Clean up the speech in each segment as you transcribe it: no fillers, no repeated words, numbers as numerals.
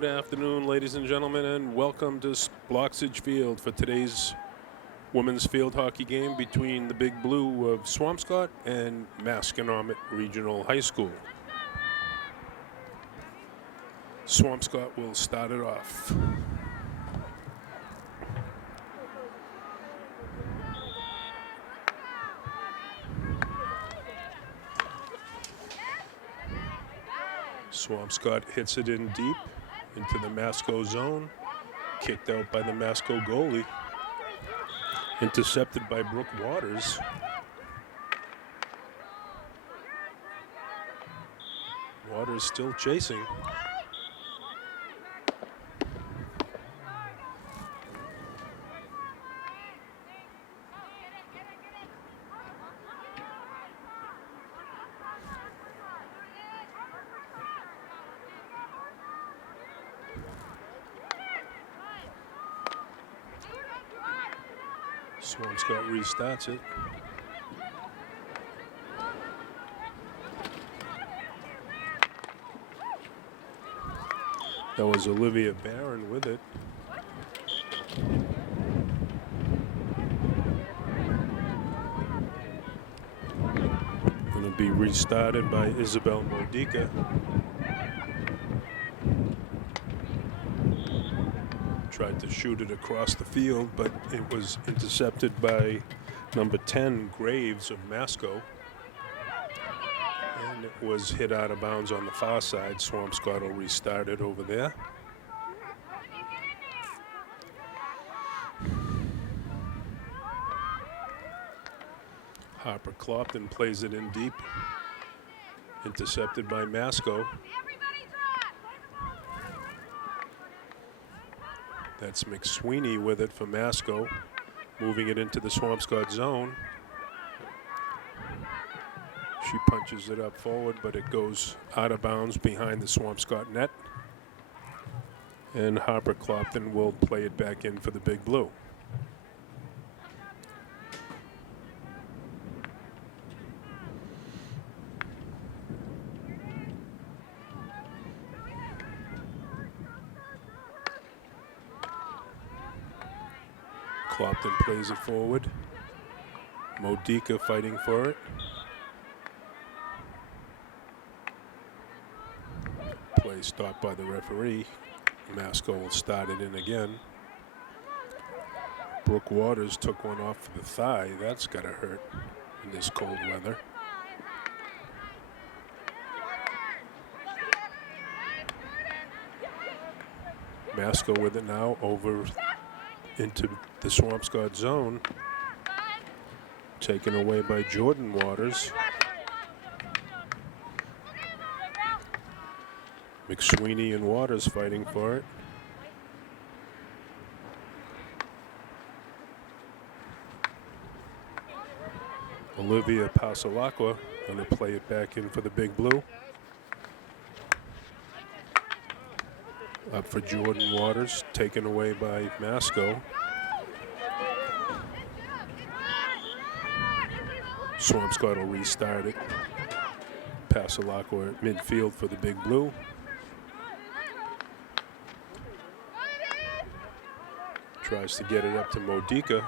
Good afternoon, ladies and gentlemen, and welcome to Bloxage Field for today's women's field hockey game between the Big Blue of Swampscott and Masconomet Regional High School. Swampscott will start it off. Swampscott hits it in deep into the Masco zone, kicked out by the Masco goalie, intercepted by Brooke Waters. Waters still chasing. Swampscott restarts it. That was Olivia Barron with it. Going to be restarted by Isabel Modica. Tried to shoot it across the field, but it was intercepted by number 10, Graves of Masco. And it was hit out of bounds on the far side. Swampscott will restart it over there. Harper Clopton plays it in deep. Intercepted by Masco. That's McSweeney with it for Masco, moving it into the Swampscott zone. She punches it up forward, but it goes out of bounds behind the Swampscott net. And Harper Clopton will play it back in for the Big Blue. Clopton plays it forward. Modica fighting for it. Play stopped by the referee. Masco will start it in again. Brooke Waters took one off for the thigh. That's gotta hurt in this cold weather. Masco with it now over into the Swampscott zone, taken away by Jordan Waters. McSweeney and Waters fighting for it. Olivia Pasalacqua going to play it back in for the Big Blue. Up for Jordan Waters, taken away by Masco. Swampscott will restart it. Pasalacqua at midfield for the Big Blue. Tries to get it up to Modica.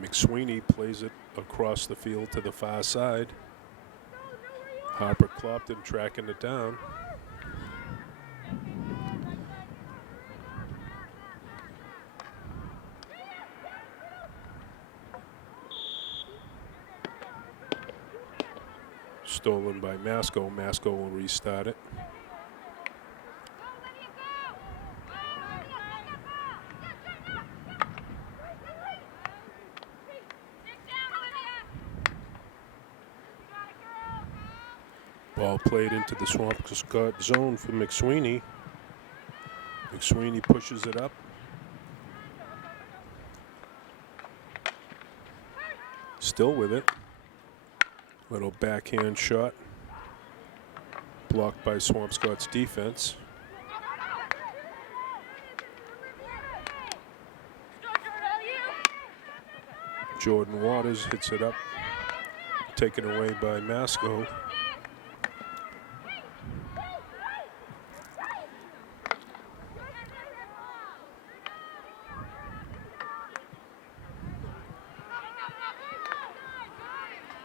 McSweeney plays it across the field to the far side. Harper Clopton tracking it down. Stolen by Masco. Masco will restart it. Ball played into the Swampscott zone for McSweeney. McSweeney pushes it up. Still with it. Little backhand shot. Blocked by Swampscott's defense. Jordan Waters hits it up, taken away by Masco.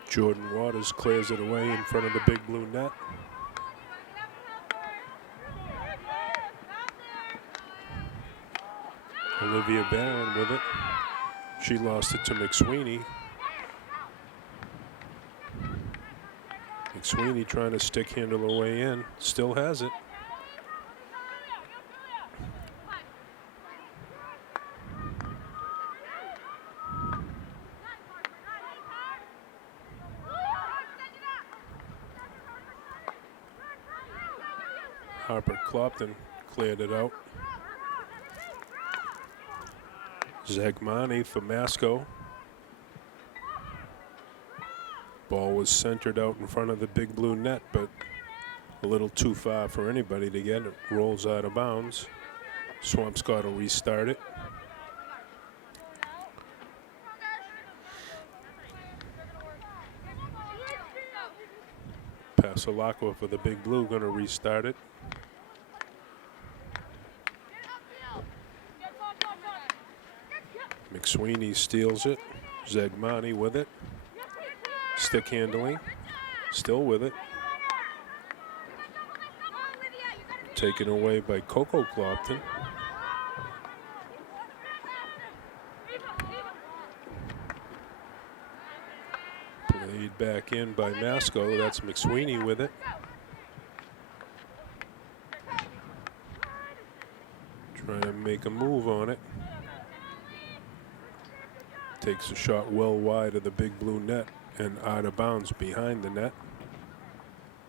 Jordan Waters clears it away in front of the big blue net. Olivia Barron with it. She lost it to McSweeney. McSweeney trying to stick handle her way in. Still has it. Harper Clopton cleared it out. Zagmani for Masco. Ball was centered out in front of the big blue net, but a little too far for anybody to get. It rolls out of bounds. Swampscott will restart it. Pasalacqua for the big blue, going to restart it. McSweeney steals it. Zagmani with it. Stick handling. Still with it. Taken away by Coco Clopton. Played back in by Masco. That's McSweeney with it. Trying to make a move on it. Takes a shot well wide of the big blue net and out of bounds behind the net.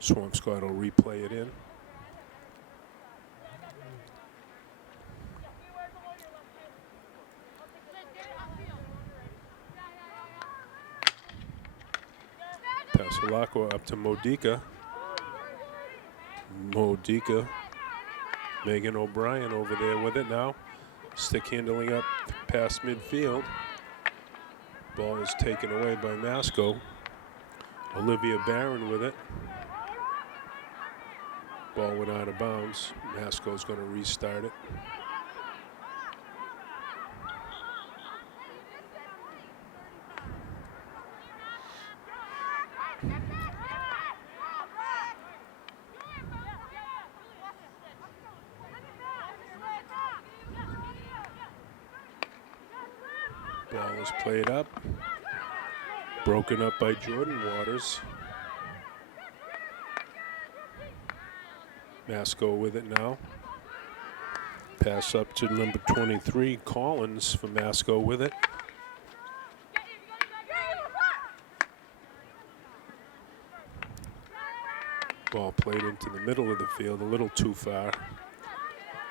Swampscott will replay it in. Pasalacqua up to Modica. Modica. Megan O'Brien over there with it now. Stick handling up past midfield. Ball is taken away by Masco. Olivia Barron with it. Ball went out of bounds. Masco's going to restart it. Ball is played up. Broken up by Jordan Waters. Masco with it now. Pass up to number 23, Collins for Masco with it. Ball played into the middle of the field, a little too far.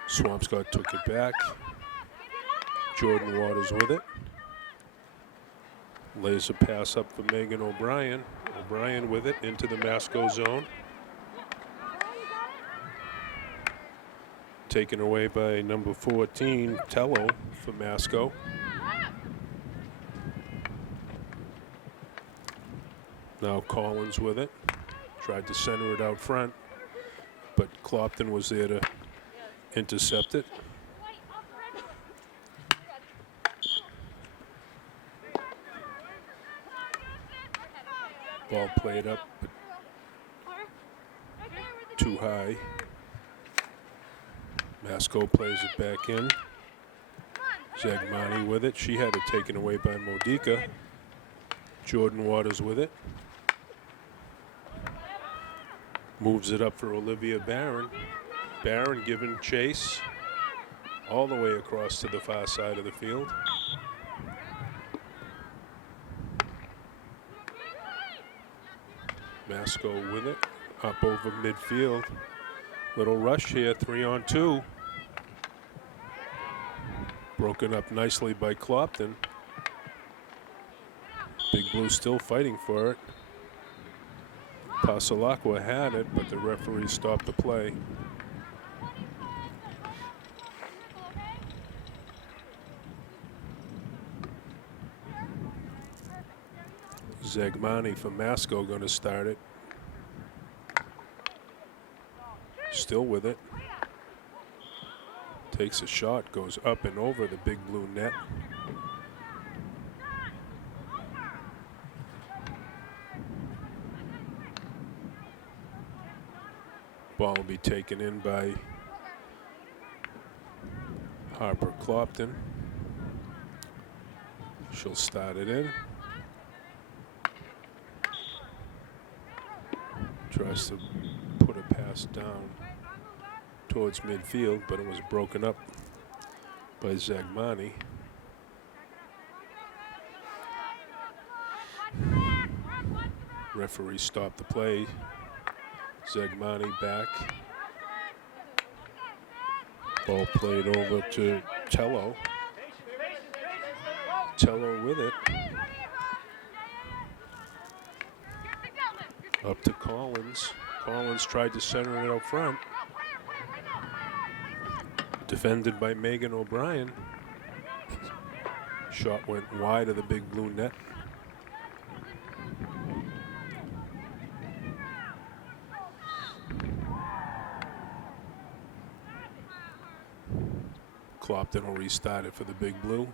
Swampscott took it back. Jordan Waters with it. Lays a pass up for Megan O'Brien. O'Brien with it into the Masco zone. Taken away by number 14, Tello for Masco. Now Collins with it. Tried to center it out front, but Clopton was there to intercept it. Ball played up, but too high. Masco plays it back in. Zagmani with it. She had it taken away by Modica. Jordan Waters with it. Moves it up for Olivia Barron. Barron giving chase all the way across to the far side of the field. Masco with it, up over midfield. Little rush here, 3-on-2. Broken up nicely by Clopton. Big Blue still fighting for it. Pasalacqua had it, but the referee stopped the play. Zegmani from Masco going to start it. Still with it. Takes a shot, goes up and over the big blue net. Ball will be taken in by Harper Clopton. She'll start it in. Tries to put a pass down towards midfield, but it was broken up by Zegmani. Referee stopped the play. Zegmani back. Ball played over to Tello. Tello with it. Up to Collins. Collins tried to center it out front. Defended by Megan O'Brien. Shot went wide of the big blue net. Clopton will restart it for the big blue.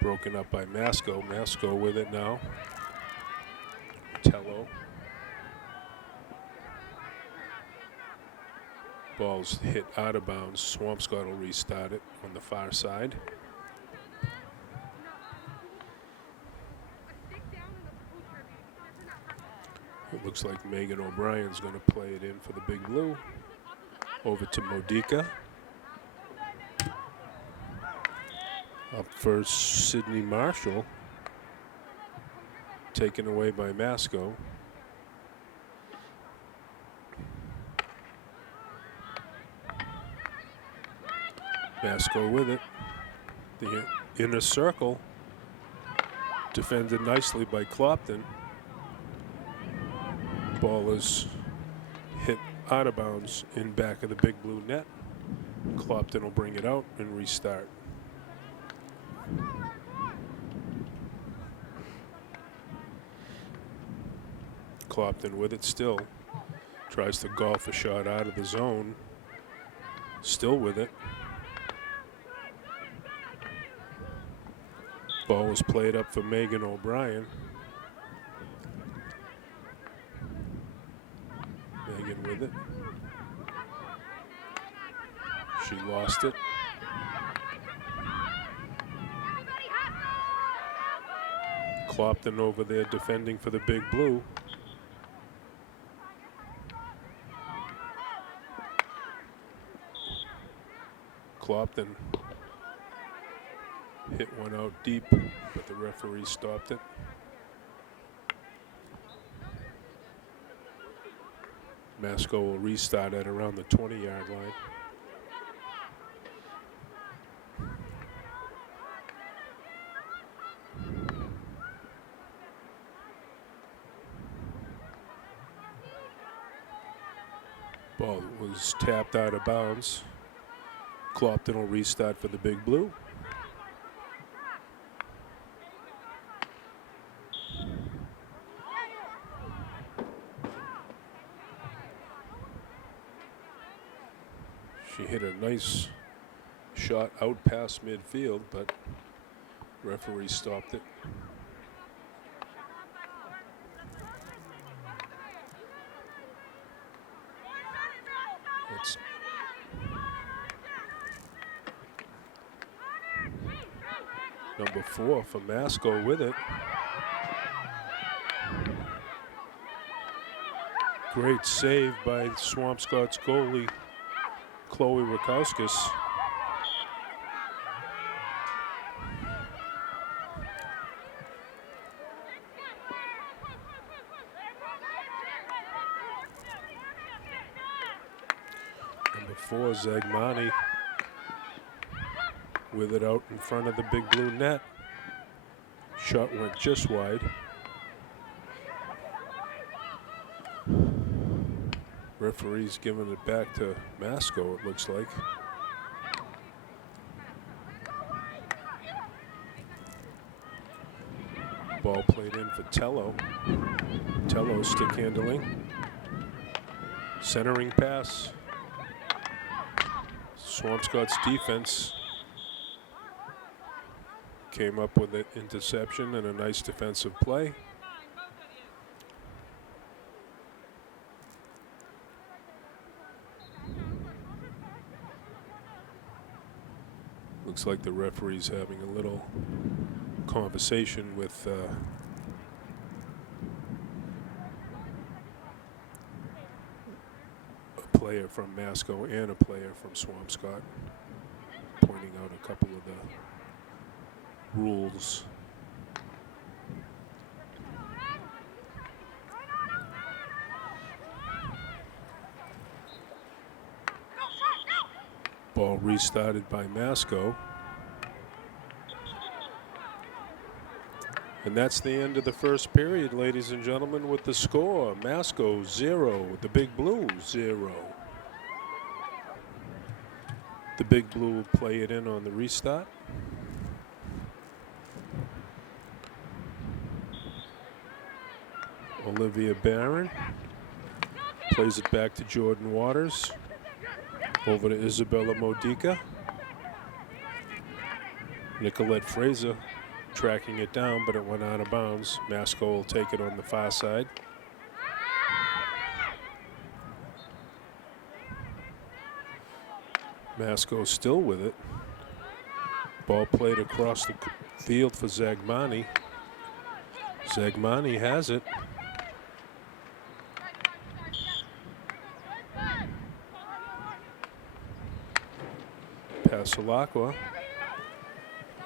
Broken up by Masco. Masco with it now. Tello. Ball's hit out of bounds. Swampscott will restart it on the far side. It looks like Megan O'Brien's going to play it in for the big blue. Over to Modica. Up first, Sydney Marshall. Taken away by Masco. Masco with it. The inner circle. Defended nicely by Clopton. Ball is hit out of bounds in back of the big blue net. Clopton will bring it out and restart. Clopton with it still. Tries to golf a shot out of the zone. Still with it. Ball was played up for Megan O'Brien. Megan with it. She lost it. Clopton over there defending for the big blue. Clopton hit one out deep, but the referee stopped it. Masco will restart at around the 20-yard line. Ball was tapped out of bounds. Clopton will restart for the big blue. She hit a nice shot out past midfield, but referee stopped it. It's number 4 for Masco with it. Great save by Swampscott's goalie, Chloe Rakowskis. Number 4, Zegmani with it out in front of the big blue net. Shot went just wide. Referee's giving it back to Masco, it looks like. Ball played in for Tello. Tello stick handling. Centering pass. Swampscott's defense came up with an interception and a nice defensive play. Looks like the referee's having a little conversation with a player from Masco and a player from Swampscott, pointing out a couple of the rules. Ball restarted by Masco. And that's the end of the first period, ladies and gentlemen, with the score. Masco 0, the Big Blue 0. The Big Blue will play it in on the restart. Olivia Barron plays it back to Jordan Waters. Over to Isabella Modica. Nicolette Fraser tracking it down, but it went out of bounds. Masco will take it on the far side. Masco still with it. Ball played across the field for Zagmani. Zagmani has it. Pasalacqua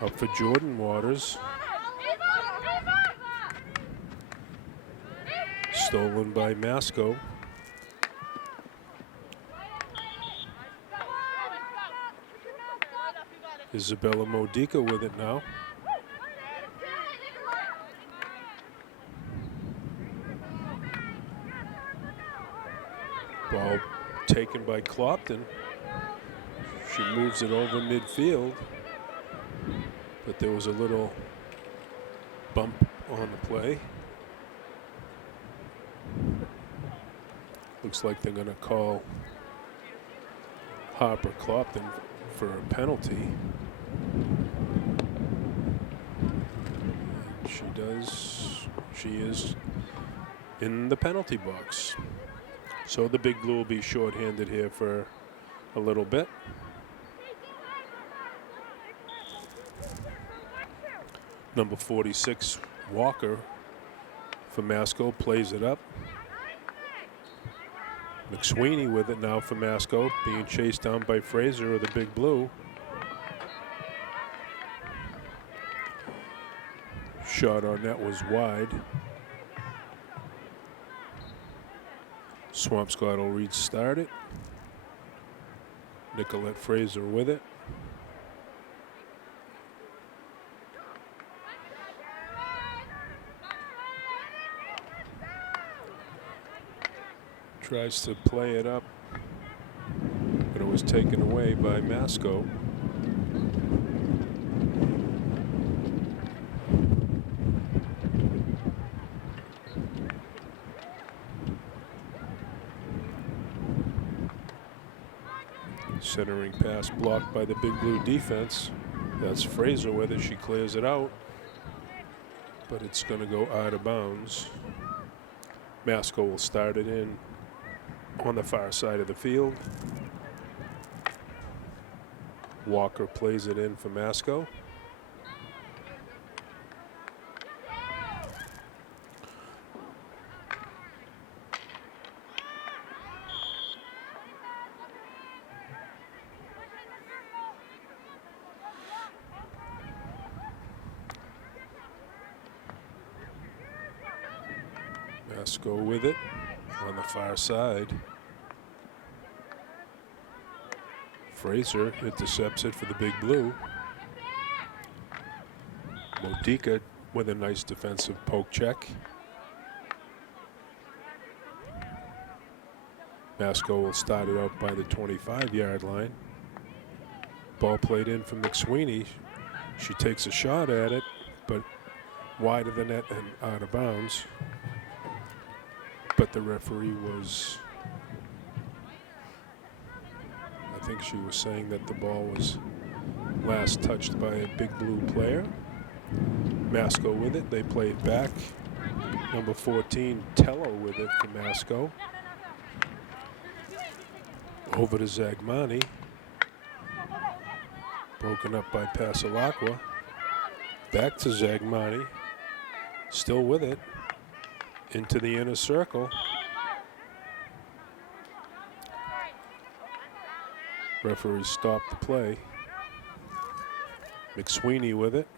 up for Jordan Waters. Stolen by Masco. Isabella Modica with it now. Ball taken by Clopton. She moves it over midfield, but there was a little bump on the play. Looks like they're going to call Harper Clopton for a penalty. And she does. She is in the penalty box. So the Big Blue will be shorthanded here for a little bit. Number 46, Walker for Masco, plays it up. McSweeney with it now for Masco, being chased down by Fraser of the Big Blue. Shot on net was wide. Swampscott will restart it. Nicolette Fraser with it. Tries to play it up, but it was taken away by Masco. Centering pass blocked by the Big Blue defense. That's Fraser, whether she clears it out, but it's going to go out of bounds. Masco will start it in on the far side of the field. Walker plays it in for Masco. Masco with it on the far side. Fraser intercepts it for the Big Blue. Modica with a nice defensive poke check. Masco will start it out by the 25-yard line. Ball played in from McSweeney. She takes a shot at it, but wide of the net and out of bounds. But the referee was, I think she was saying that the ball was last touched by a big blue player. Masco with it. They play it back. Number 14, Tello with it for Masco. Over to Zagmani. Broken up by Pasalacqua. Back to Zagmani. Still with it. Into the inner circle. Referee stopped the play. McSweeney with it.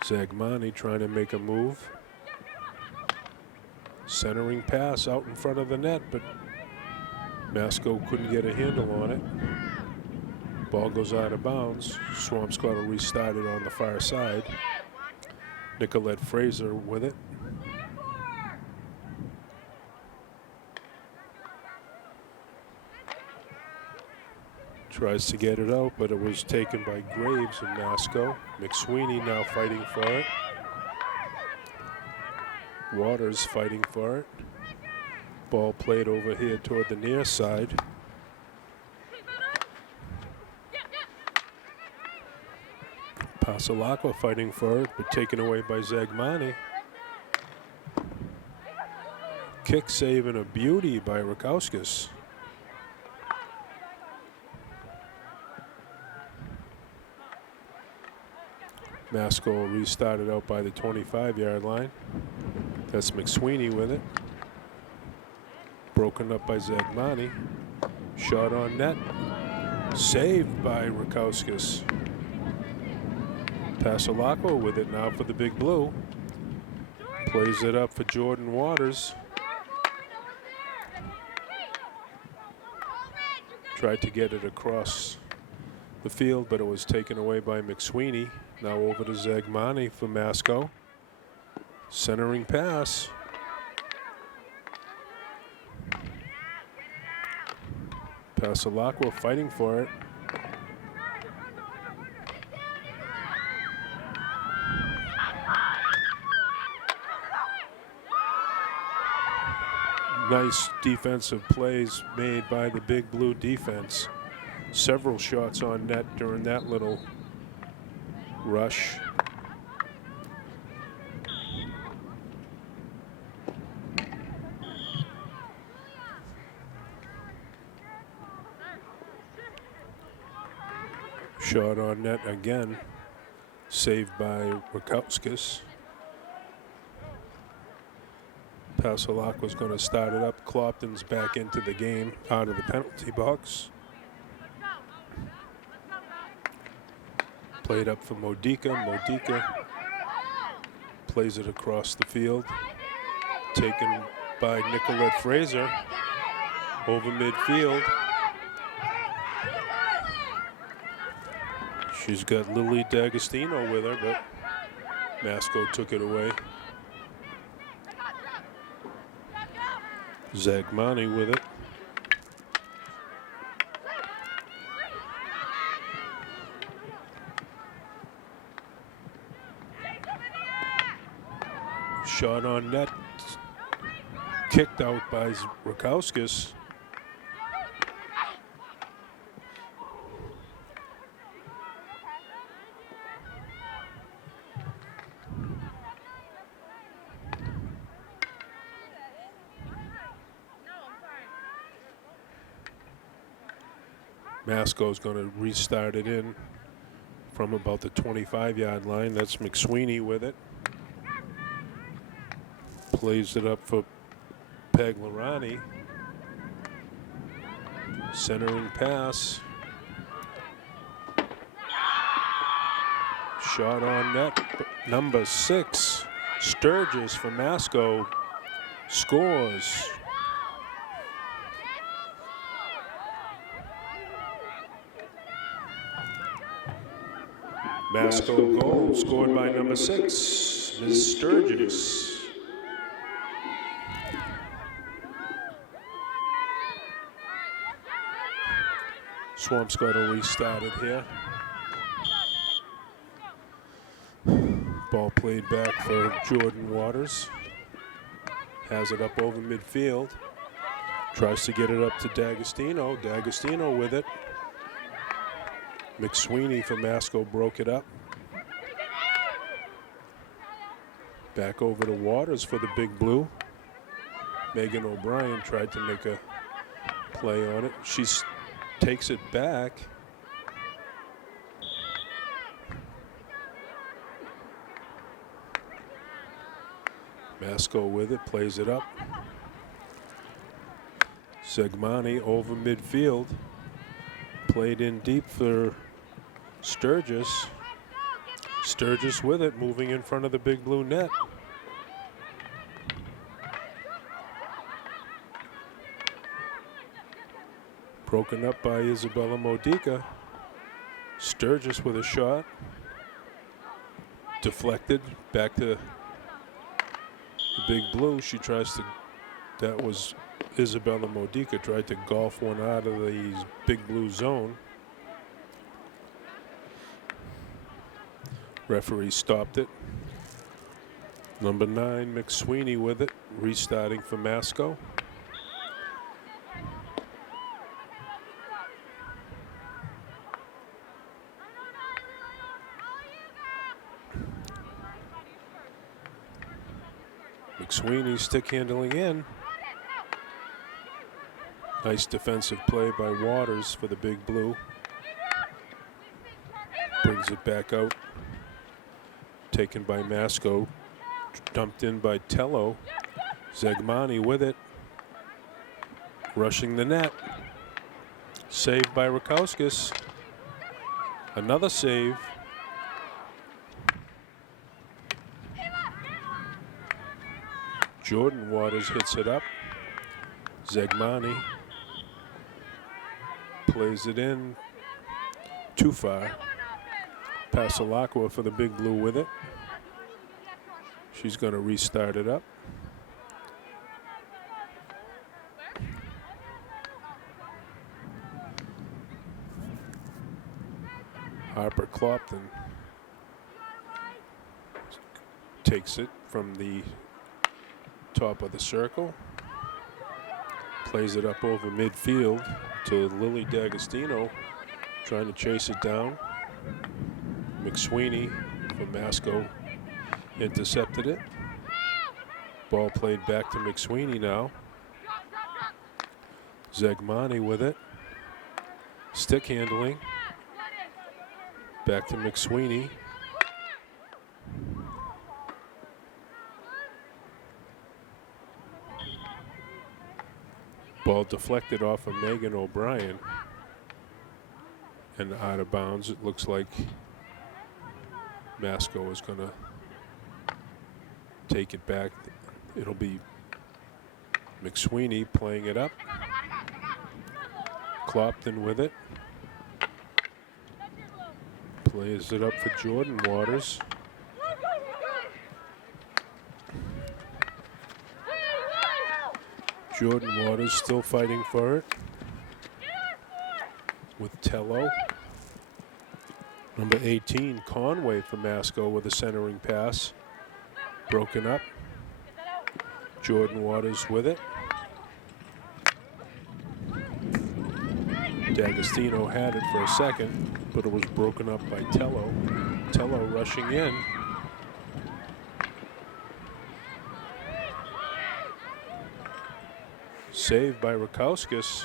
Zagmani trying to make a move. Centering pass out in front of the net, but Masco couldn't get a handle on it. Ball goes out of bounds. Swampscott will restart it on the far side. Nicolette Fraser with it. Tries to get it out, but it was taken by Graves and Masco. McSweeney now fighting for it. Waters fighting for it. Ball played over here toward the near side. Pasalacqua fighting for it, but taken away by Zagmani. Kick save and a beauty by Rakowskis. Masco restarted out by the 25-yard line. That's McSweeney with it. Broken up by Zagmani. Shot on net. Saved by Rakowskis. Pasalacqua with it now for the Big Blue. Plays it up for Jordan Waters. Tried to get it across the field, but it was taken away by McSweeney. Now over to Zagmani for Masco. Centering pass. Pasalacqua fighting for it. Nice defensive plays made by the Big Blue defense. Several shots on net during that little rush. Shot on net again, saved by Rakowskis. Pasalacqua's going to start it up. Clopton's back into the game, out of the penalty box. Played up for Modica. Modica plays it across the field. Taken by Nicolette Fraser over midfield. She's got Lily D'Agostino with her, but Masco took it away. Zagmani with it. Shot on net, kicked out by Rakowskis. Masco's going to restart it in from about the 25-yard line. That's McSweeney with it. Plays it up for Paglarani. Centering pass. Shot on net. Number 6, Sturgis for Masco, scores. Masco goal scored by number 6, Ms. Sturgis. Swampscott will restart it here. Ball played back for Jordan Waters. Has it up over midfield. Tries to get it up to D'Agostino. D'Agostino with it. McSweeney for Masco broke it up. Back over to Waters for the Big Blue. Megan O'Brien tried to make a play on it. She takes it back. Masco with it, plays it up. Zegmani over midfield. Played in deep for Sturgis. Sturgis with it, moving in front of the Big Blue net. Broken up by Isabella Modica. Sturgis with a shot. Deflected back to the Big Blue. She tries to, that was Isabella Modica, tried to golf one out of the Big Blue zone. Referee stopped it. Number 9, McSweeney with it, restarting for Masco. McSweeney stick handling in. Nice defensive play by Waters for the Big Blue. Brings it back out. Taken by Masco. Dumped in by Tello. Zegmani with it. Rushing the net. Saved by Rakowskis. Another save. Jordan Waters hits it up. Zegmani plays it in too far. Pasalacqua for the Big Blue with it. She's going to restart it up. Harper Clopton takes it from the top of the circle. Plays it up over midfield to Lily D'Agostino, trying to chase it down. McSweeney from Masco intercepted it. Ball played back to McSweeney now. Zegmani with it. Stick handling. Back to McSweeney. Ball deflected off of Megan O'Brien and out of bounds. It looks like Masco is going to take it back. It'll be McSweeney playing it up. Clopton with it. Plays it up for Jordan Waters. Jordan Waters still fighting for it with Tello. Number 18, Conway for Masco with a centering pass. Broken up. Jordan Waters with it. D'Agostino had it for a second, but it was broken up by Tello. Tello rushing in. Saved by Rakowskis.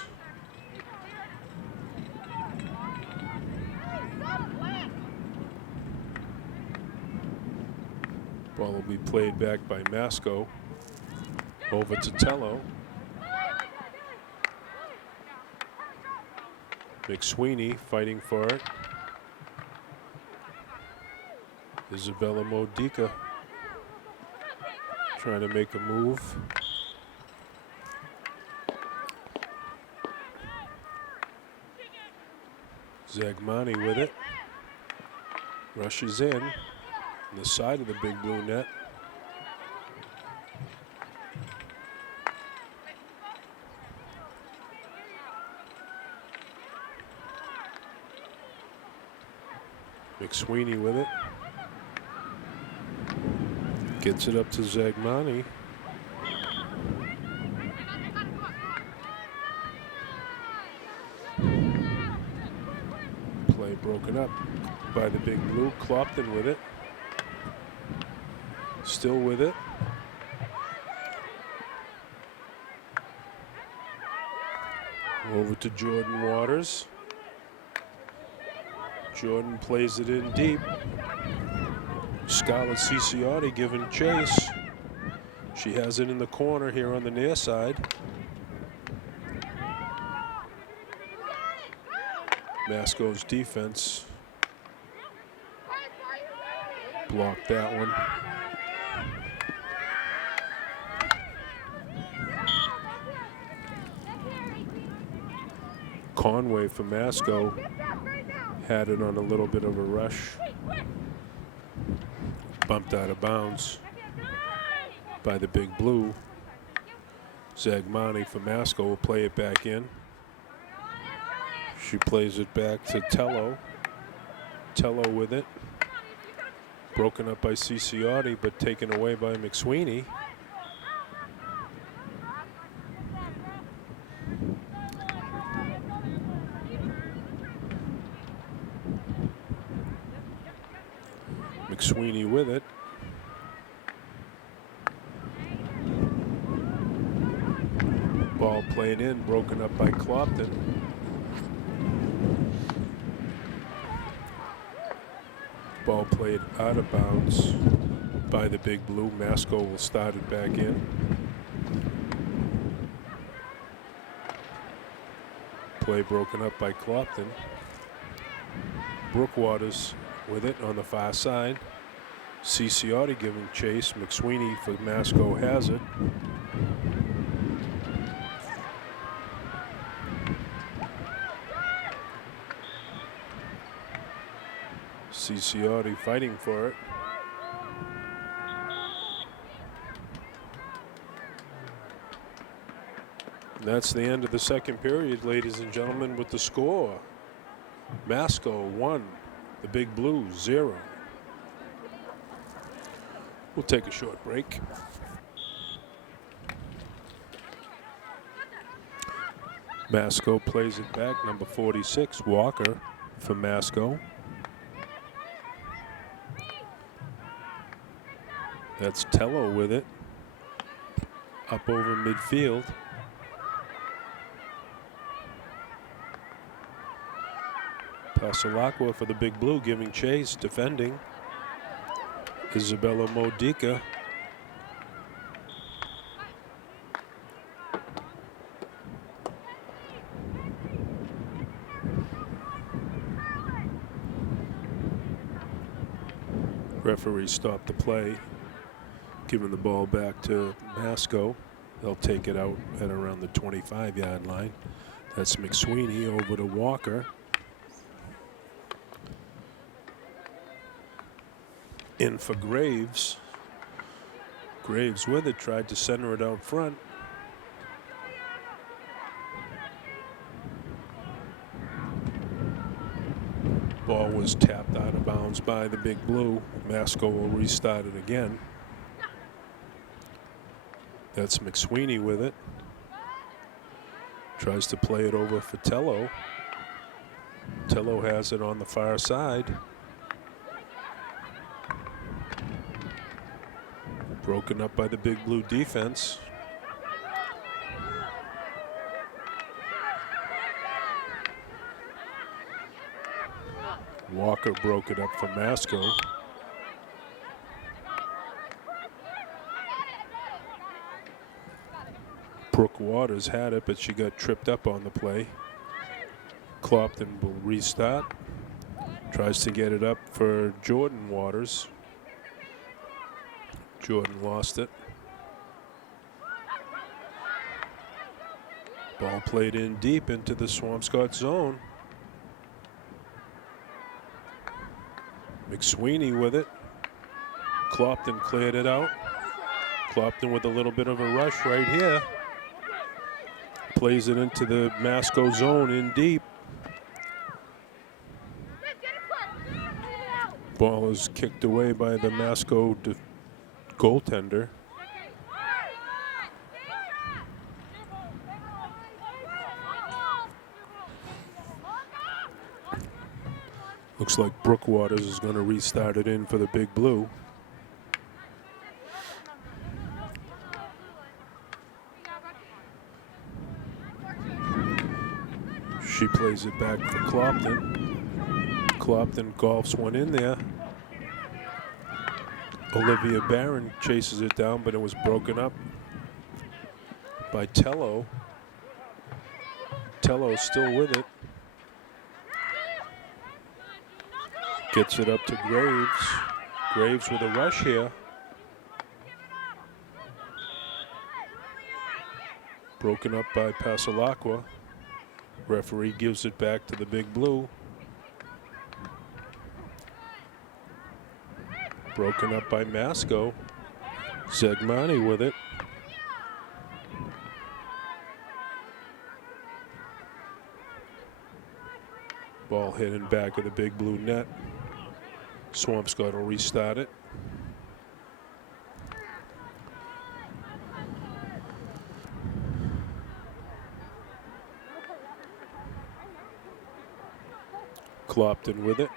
Ball will be played back by Masco. Over to Tello. McSweeney fighting for it. Isabella Modica trying to make a move. Zegmani with it. Rushes in. On the side of the Big Blue net. McSweeney with it. Gets it up to Zagmani. Play broken up by the big blue. Clopton with it. Still with it. Over to Jordan Waters. Jordan plays it in deep. Scarlett Ciciotti giving chase. She has it in the corner here on the near side. Masco's defense blocked that one. Conway for Masco had it on a little bit of a rush. Bumped out of bounds by the big blue. Zagmani for Masco will play it back in. She plays it back to Tello. Tello with it. Broken up by Ciciotti, but taken away by McSweeney. McSweeney with it. Ball played in, broken up by Clopton. Ball played out of bounds by the big blue. Masco will start it back in. Play broken up by Clopton. Brookwaters with it on the far side. Ciciotti giving chase. McSweeney for Masco has it. Ciciotti fighting for it. That's the end of the second period, ladies and gentlemen, with the score. Masco 1, the Big Blues 0. We'll take a short break. Masco plays it back, number 46, Walker for Masco. That's Tello with it. Up over midfield. Pasalacqua for the Big Blue giving chase, defending. Isabella Modica. Referee stopped the play, giving the ball back to Masco. They'll take it out at around the 25-yard line. That's McSweeney over to Walker. In for Graves. Graves with it, tried to center it out front. Ball was tapped out of bounds by the Big Blue. Masco will restart it again. That's McSweeney with it. Tries to play it over for Tello. Tello has it on the far side. Broken up by the Big Blue defense. Walker broke it up for Masco. Brooke Waters had it, but she got tripped up on the play. Clopton will restart. Tries to get it up for Jordan Waters. Jordan lost it. Ball played in deep into the Swampscott zone. McSweeney with it. Clopton cleared it out. Clopton with a little bit of a rush right here. Plays it into the Masco zone in deep. Ball is kicked away by the Masco goaltender. Looks like Brookwaters is going to restart it in for the Big Blue. She plays it back for Clopton. Clopton golfs one in there. Olivia Barron chases it down, but it was broken up by Tello. Tello's still with it. Gets it up to Graves. Graves with a rush here. Broken up by Pasalacqua. Referee gives it back to the Big Blue. Broken up by Masco. Zegmani with it. Ball hit in back of the Big Blue net. Swampscott will restart it. Clopton with it.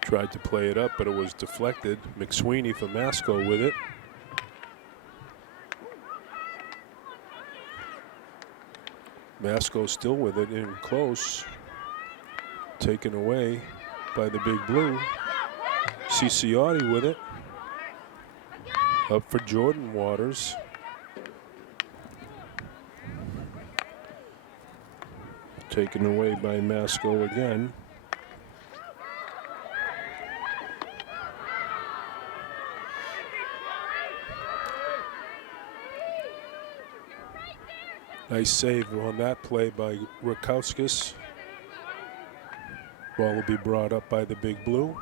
Tried to play it up, but it was deflected. McSweeney for Masco with it. Masco still with it in close. Taken away by the Big Blue. Ciciotti with it. Up for Jordan Waters. Taken away by Masco again. Nice save on that play by Rakowskis. Ball will be brought up by the Big Blue.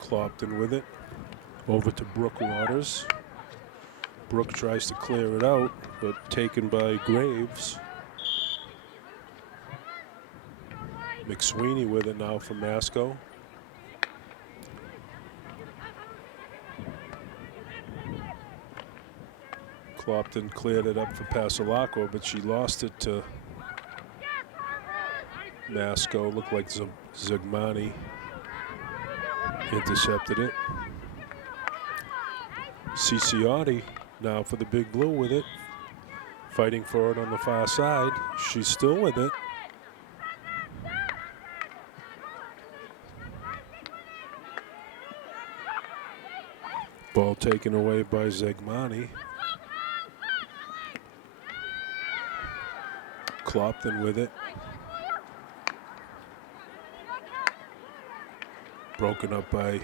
Clopton with it. Over to Brookwaters. Brook tries to clear it out, but taken by Graves. McSweeney with it now for Masco. Clopton cleared it up for Pasalacqua, but she lost it to Masco. Looked like Zegmani intercepted it. Ciciotti now for the Big Blue with it. Fighting for it on the far side. She's still with it. Ball taken away by Zegmani. Clopton with it. Broken up by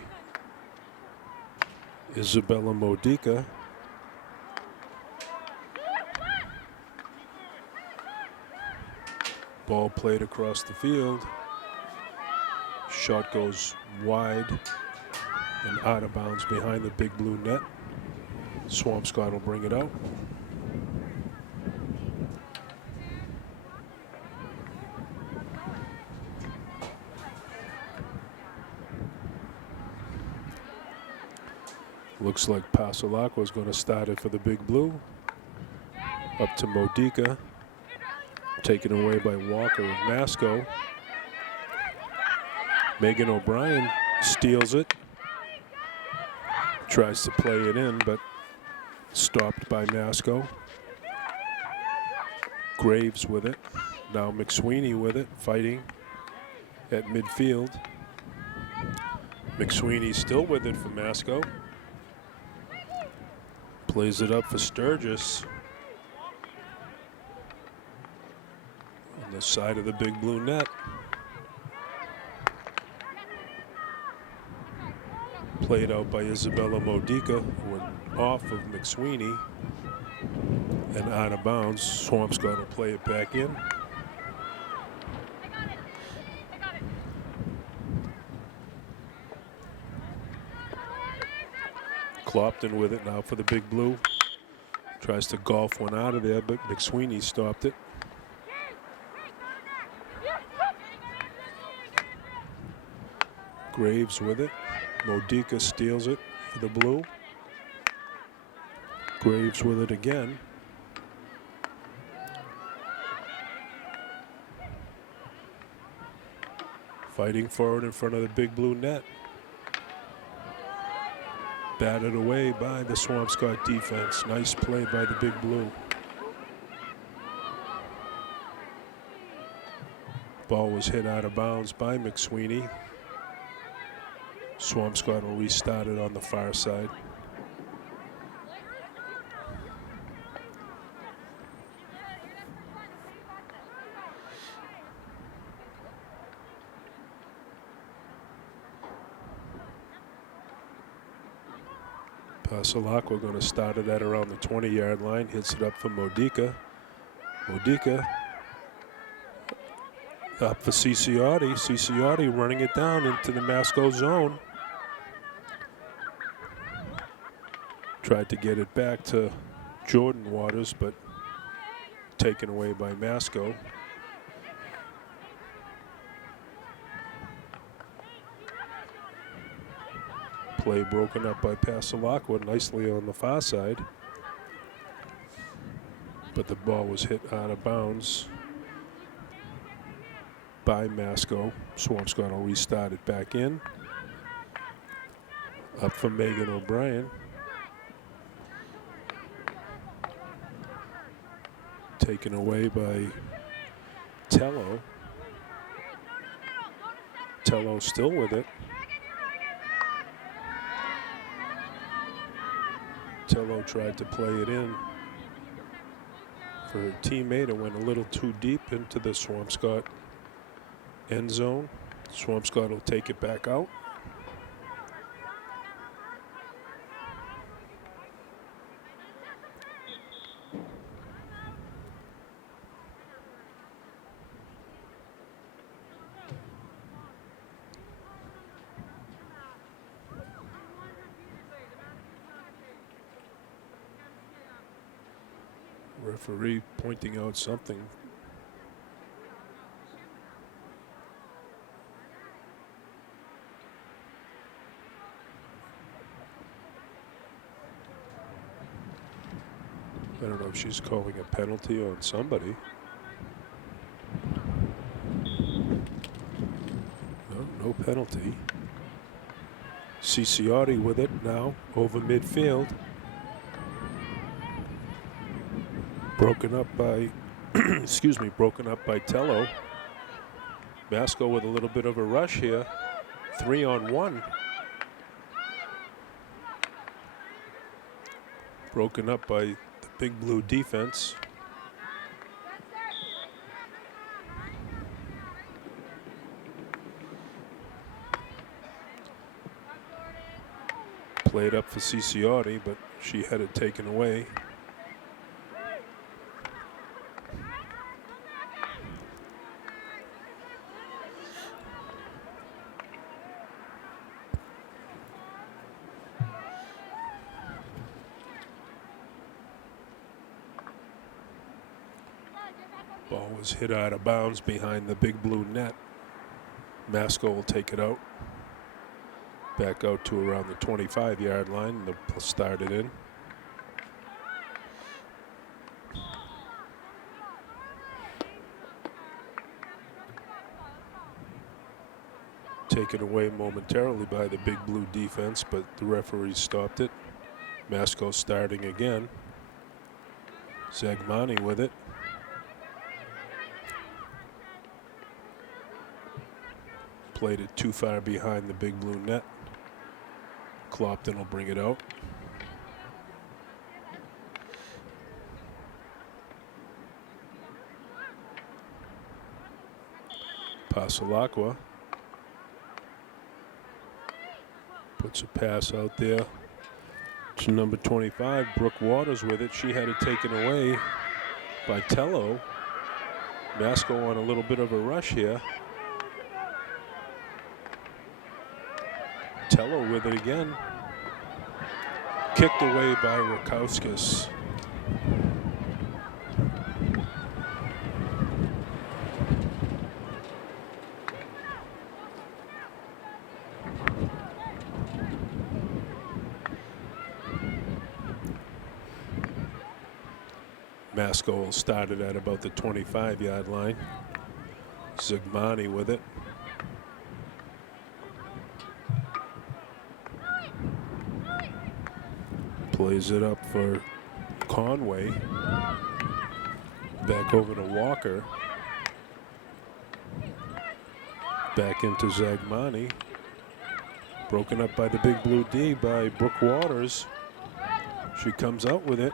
Isabella Modica. Ball played across the field. Shot goes wide and out of bounds behind the Big Blue net. Swampscott will bring it out. Looks like Pasalacqua is going to start it for the Big Blue. Up to Modica. Taken away by Walker with Masco. Megan O'Brien steals it. Tries to play it in, but stopped by Masco. Graves with it. Now McSweeney with it, fighting at midfield. McSweeney still with it for Masco. Plays it up for Sturgis. On the side of the Big Blue net. Played out by Isabella Modica, who went off of McSweeney and out of bounds. Swampscott will play it back in. Clopton with it now for the Big Blue. Tries to golf one out of there, but McSweeney stopped it. Graves with it. Modica steals it for the blue. Graves with it again. Fighting for it in front of the big blue net. Batted away by the Swampscott defense. Nice play by the big blue. Ball was hit out of bounds by McSweeney. Swampscott will restart it on the far side. Pasalakwa going to start it at around the 20-yard line. Hits it up for Modica. Modica up for Ciciotti. Ciciotti running it down into the Masco zone. Tried to get it back to Jordan Waters, but taken away by Masco. Play broken up by Pasalakwa nicely on the far side. But the ball was hit out of bounds by Masco. Swampscott will restart it back in. Up for Megan O'Brien. Taken away by Tello. Tello still with it. Tello tried to play it in for her teammate. It went a little too deep into the Swampscott end zone. Swampscott will take it back out. Referee pointing out something. I don't know if she's calling a penalty on somebody. No penalty. Ciciotti with it now over midfield. Broken up by, broken up by Tello. Masco with a little bit of a rush here. 3-on-1. Broken up by the big blue defense. Played up for Ciciotti, but she had it taken away. Ball was hit out of bounds behind the big blue net. Masco will take it out. Back out to around the 25-yard line. They'll start it in. Taken away momentarily by the big blue defense, but the referee stopped it. Masco starting again. Zagmani with it. Played it too far behind the big blue net. Clopton will bring it out. Pasalakwa puts a pass out there to number 25, Brooke Waters with it. She had it taken away by Tello. Masco on a little bit of a rush here. Tello with it again. Kicked away by Rakowskis. Masco started at about the 25-yard line. Zagmani with it. Plays it up for Conway. Back over to Walker. Back into Zagmani. Broken up by the big blue D by Brooke Waters. She comes out with it.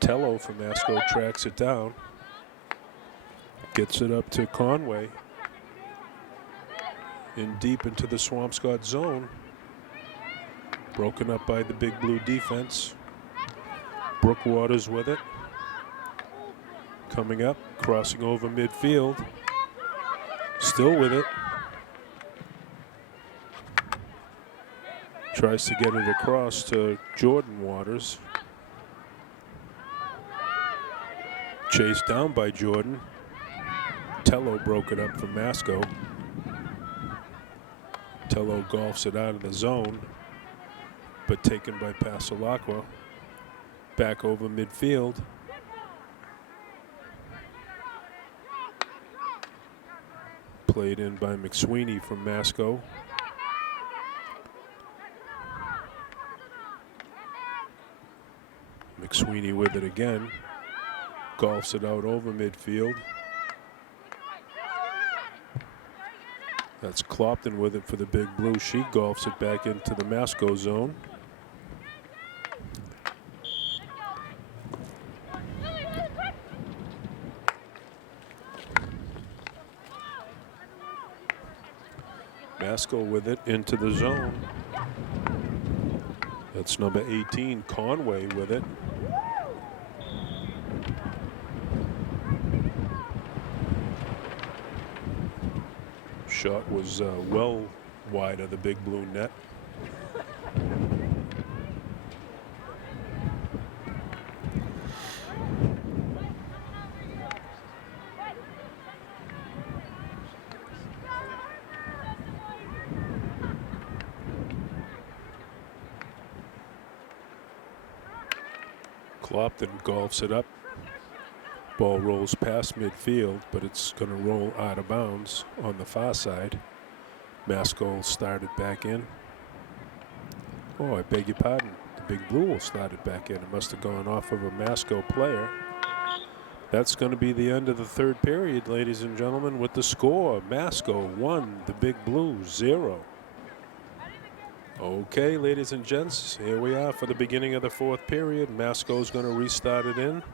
Tello from Masco tracks it down. Gets it up to Conway. In deep into the Swampscott zone. Broken up by the big blue defense. Brooke Waters with it. Coming up, crossing over midfield. Still with it. Tries to get it across to Jordan Waters. Chased down by Jordan. Tello broke it up for Masco. Tello golfs it out of the zone, but taken by Pasalacqua. Back over midfield. Played in by McSweeney from Masco. McSweeney with it again. Golfs it out over midfield. That's Clopton with it for the big blue. She golfs it back into the Masco zone. Masco with it into the zone. That's number 18, Conway with it. Shot was well wide of the big blue net. Clopton golfs it up. Ball rolls past midfield, but it's going to roll out of bounds on the far side. Masco started back in. Oh, I beg your pardon. The big blue will start it back in. It must have gone off of a Masco player. That's going to be the end of the third period, ladies and gentlemen, with the score. Masco 1, the big blue 0. Okay, ladies and gents, here we are for the beginning of the fourth period. Masco's going to restart it in.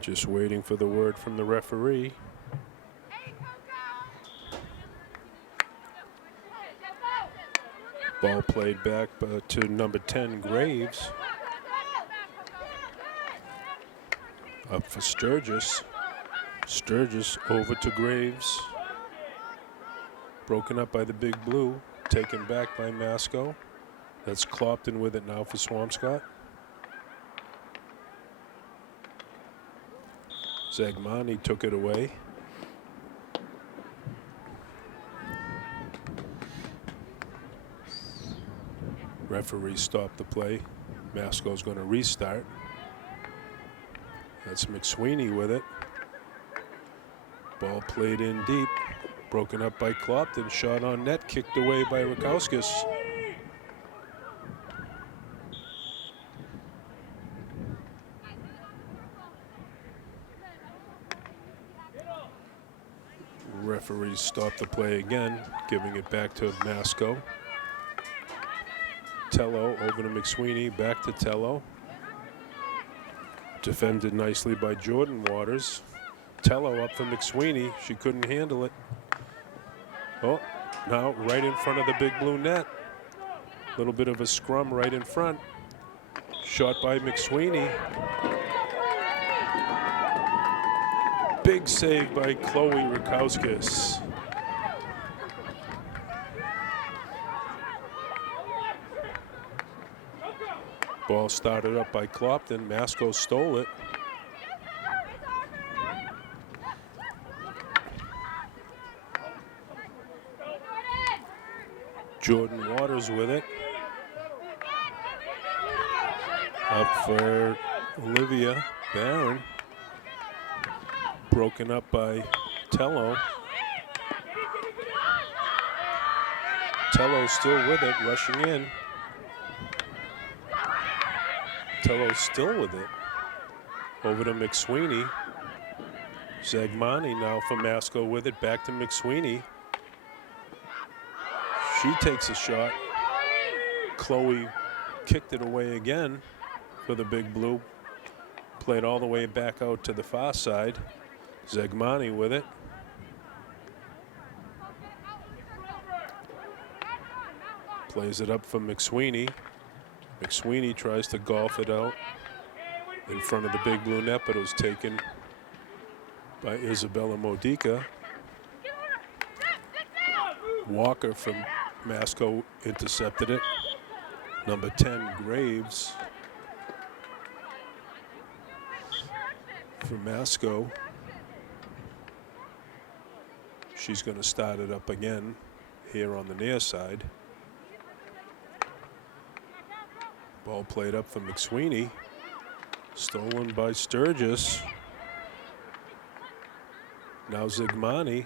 Just waiting for the word from the referee. Ball played back to number 10, Graves. Up for Sturgis. Sturgis over to Graves. Broken up by the big blue. Taken back by Masco. That's Clopton with it now for Swampscott. Zagmani took it away. Referee stopped the play. Masco's going to restart. That's McSweeney with it. Ball played in deep. Broken up by Clopton. Shot on net. Kicked away by Rakauskas. Referees stopped the play again, giving it back to Masco. Tello over to McSweeney, back to Tello. Defended nicely by Jordan Waters. Tello up for McSweeney. She couldn't handle it. Oh, now right in front of the big blue net. A little bit of a scrum right in front. Shot by McSweeney. Big save by Chloe Rakowskis. Ball started up by Clopton. Masco stole it. Jordan Waters with it. Up for Olivia Barron. Broken up by Tello. Tello still with it, rushing in. Tello still with it. Over to McSweeney. Zagmani now for Masco with it. Back to McSweeney. She takes a shot. Chloe kicked it away again for the Big Blue. Played all the way back out to the far side. Zagmani with it. Plays it up for McSweeney. McSweeney tries to golf it out in front of the Big Blue net, but it was taken by Isabella Modica. Walker from Masco intercepted it. Number 10, Graves from Masco. She's going to start it up again here on the near side. Ball played up for McSweeney. Stolen by Sturgis. Now Zigmani.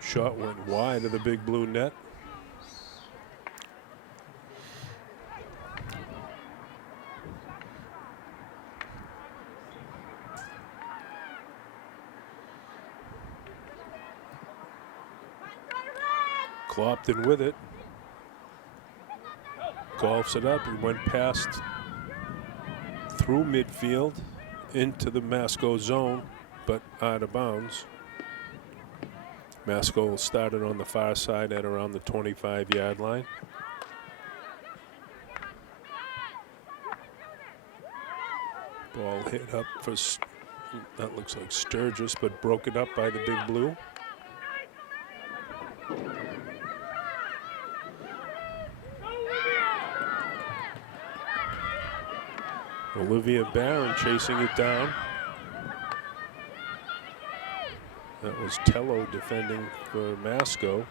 Shot went wide of the Big Blue net. Clopton with it. Golfs it up. He went past through midfield into the Masco zone, but out of bounds. Masco started on the far side at around the 25-yard line. Ball hit up for, that looks like Sturgis, but broken up by the Big Blue. Olivia Barron chasing it down. That was Tello defending for Masco.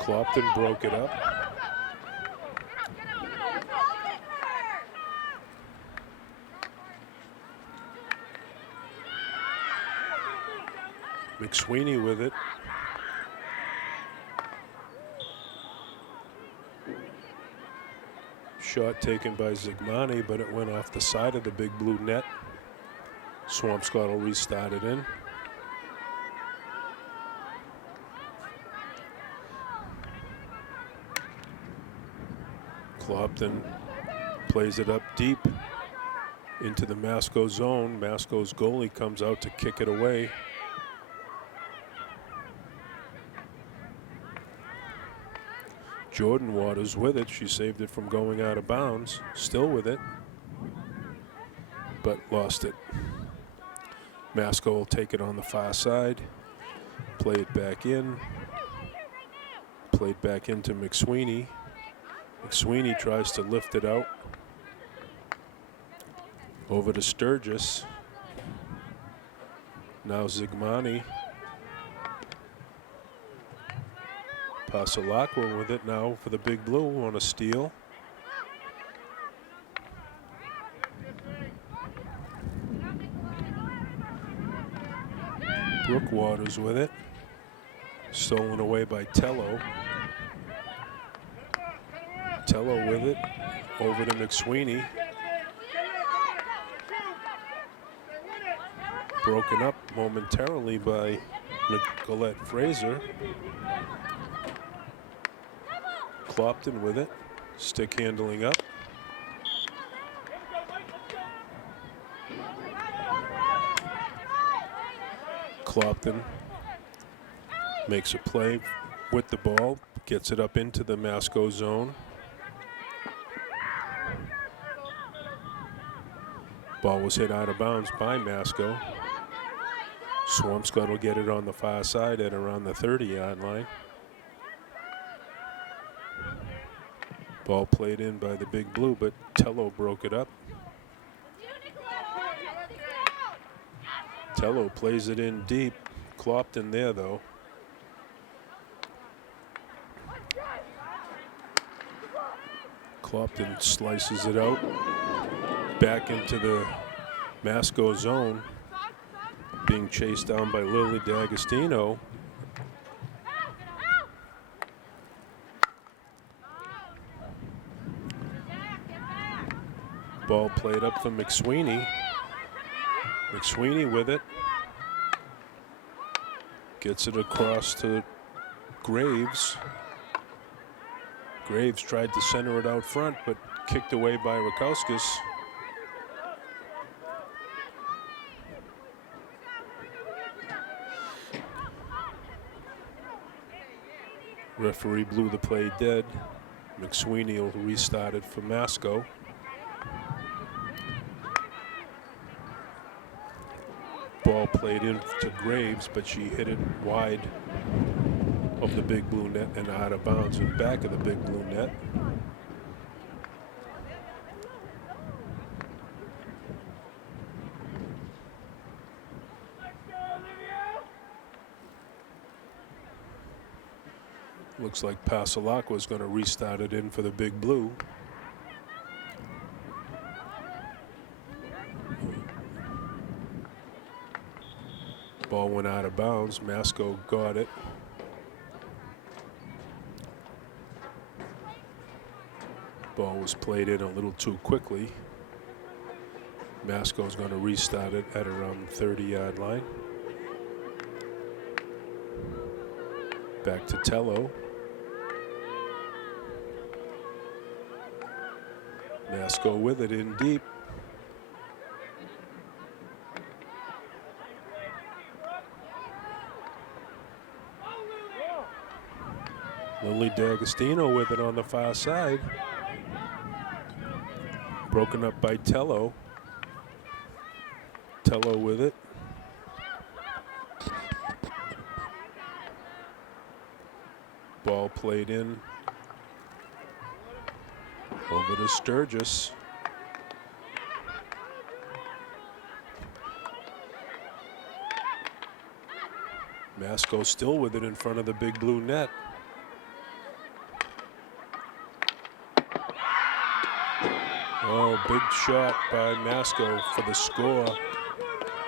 Clopton broke it up. McSweeney with it. Shot taken by Zigmani, but it went off the side of the Big Blue net. Swampscott will restart it in. Clopton plays it up deep into the Masco zone. Masco's goalie comes out to kick it away. Jordan Waters with it. She saved it from going out of bounds. Still with it, but lost it. Masco will take it on the far side. Play it back in. Played back into McSweeney. McSweeney tries to lift it out. Over to Sturgis. Now Zigmani. Pasalacqua with it now for the Big Blue on a steal. Brooke Waters with it. Stolen away by Tello. Tello with it. Over to McSweeney. Broken up momentarily by Nicolette Fraser. Clopton with it. Stick handling up. Clopton makes a play with the ball, gets it up into the Masco zone. Ball was hit out of bounds by Masco. Swampscott will get it on the far side at around the 30-yard line. Ball played in by the Big Blue, but Tello broke it up. Tello plays it in deep. Clopton there, though. Clopton slices it out. Back into the Masco zone. Being chased down by Lily D'Agostino. Ball played up for McSweeney. McSweeney with it. Gets it across to Graves. Graves tried to center it out front, but kicked away by Rakowskis. Referee blew the play dead. McSweeney will restart it for Masco. Ball played in to Graves, but she hit it wide of the Big Blue net and out of bounds and back of the Big Blue net. Looks like Pasalac was going to restart it in for the Big Blue. Ball went out of bounds. Masco got it. Ball was played in a little too quickly. Masco's going to restart it at around the 30-yard line. Back to Tello. Masco with it in deep. Lily D'Agostino with it on the far side. Broken up by Tello. Tello with it. Ball played in over to Sturgis. Masco still with it in front of the Big Blue net. Oh, big shot by Masco for the score.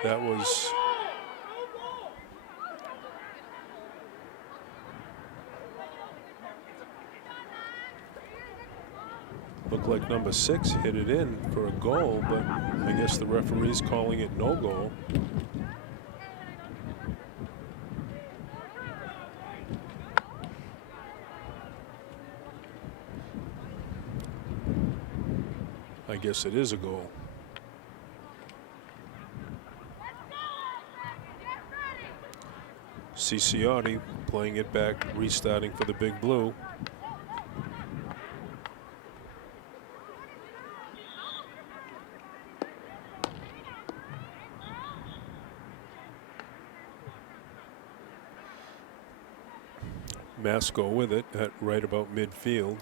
That was looked like number 6 hit it in for a goal, but I guess the referee's calling it no goal. I guess it is a goal. Ciciotti playing it back, restarting for the Big Blue. Masco with it at right about midfield.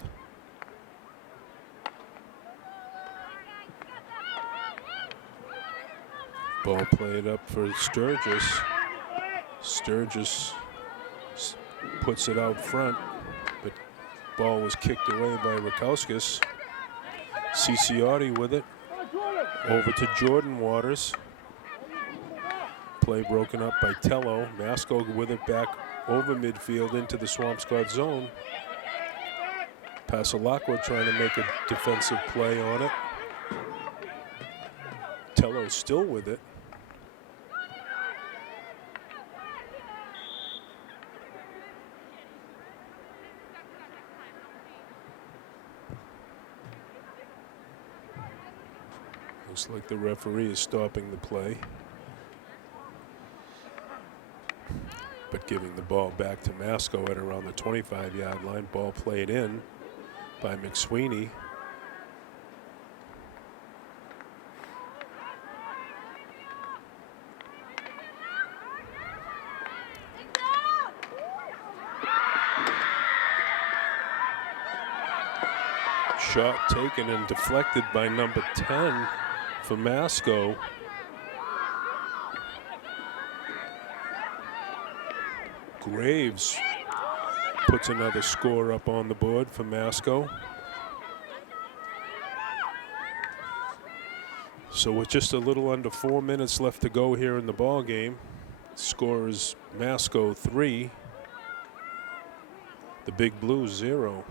Ball played up for Sturgis. Sturgis puts it out front, but ball was kicked away by Rakowskis. Ciciotti with it over to Jordan Waters. Play broken up by Tello. Masco with it back over midfield into the Swampscott zone. Passalacqua trying to make a defensive play on it. Tello still with it. Looks like the referee is stopping the play. But Giving the ball back to Masco at around the 25-yard line. Ball played in by McSweeney. Shot taken and deflected by number 10 for Masco. Graves puts another score up on the board for Masco. So with just a little under 4 minutes left to go here in the ball game, score is Masco 3, the Big Blues 0.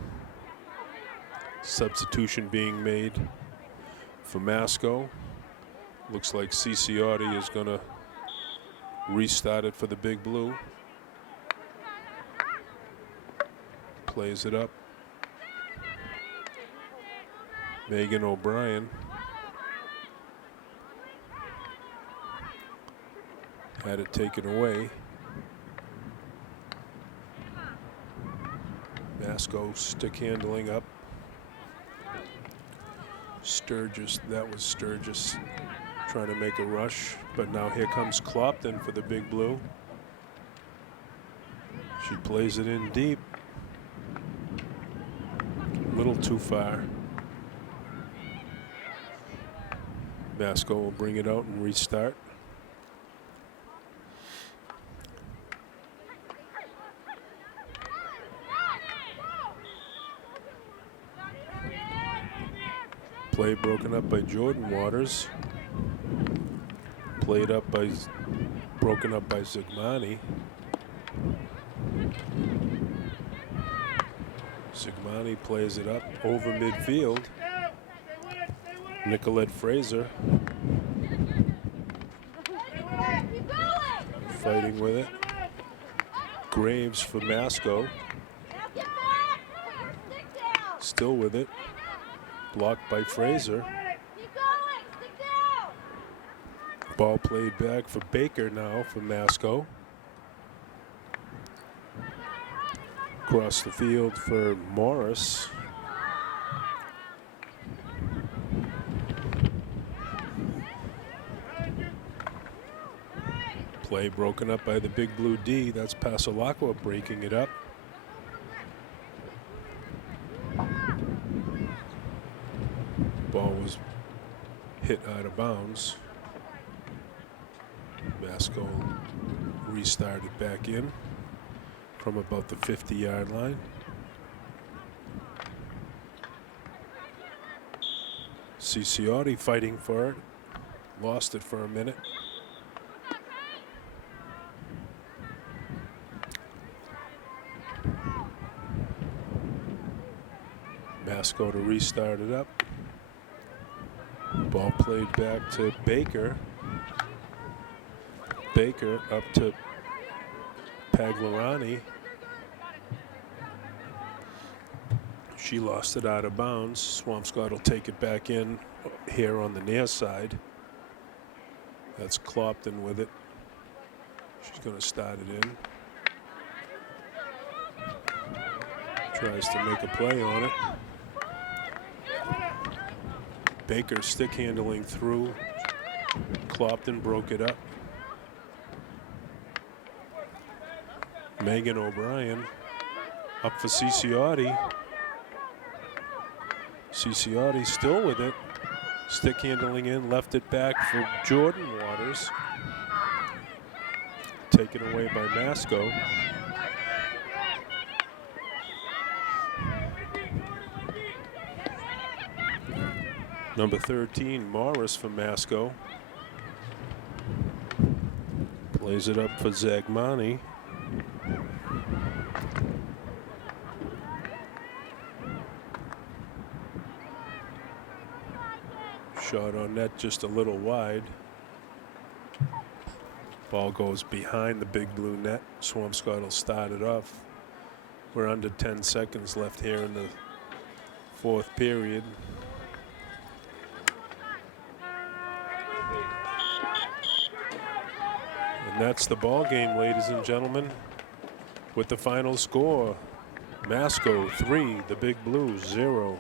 Substitution being made for Masco. Looks like Ciciotti is going to restart it for the Big Blue. Plays it up. Megan O'Brien had it taken away. Masco stick handling up. Sturgis, that was Sturgis trying to make a rush, but now here comes Clopton for the Big Blue. She plays it in deep. A little too far. Masco will bring it out and restart. Play broken up by Jordan Waters. Broken up by Zigmani. Zigmani plays it up over midfield. Nicolette Fraser fighting with it. Graves for Masco. Still with it. Blocked by Fraser. Ball played back for Baker now for Masco. Across the field for Morris. Play broken up by the Big Blue D. That's Pasalacqua breaking it up. Ball was hit out of bounds. Masco restarted back in from about the 50-yard line. Ciciotti fighting for it. Lost it for a minute. Masco to restart it up. Ball played back to Baker. Baker up to Pagliarani. She lost it out of bounds. Swampscott will take it back in here on the near side. That's Clopton with it. She's going to start it in. Tries to make a play on it. Baker stick handling through. Clopton broke it up. Megan O'Brien up for Ciciotti. Ciciotti still with it. Stick handling in, left it back for Jordan Waters. Taken away by Masco. Number 13, Morris for Masco. Plays it up for Zagmani. Shot on net just a little wide. Ball goes behind the Big Blue net. Swampscott will start it off. We're under 10 seconds left here in the fourth period. And that's the ball game, ladies and gentlemen. with the final score. Masco 3, the Big Blue 0.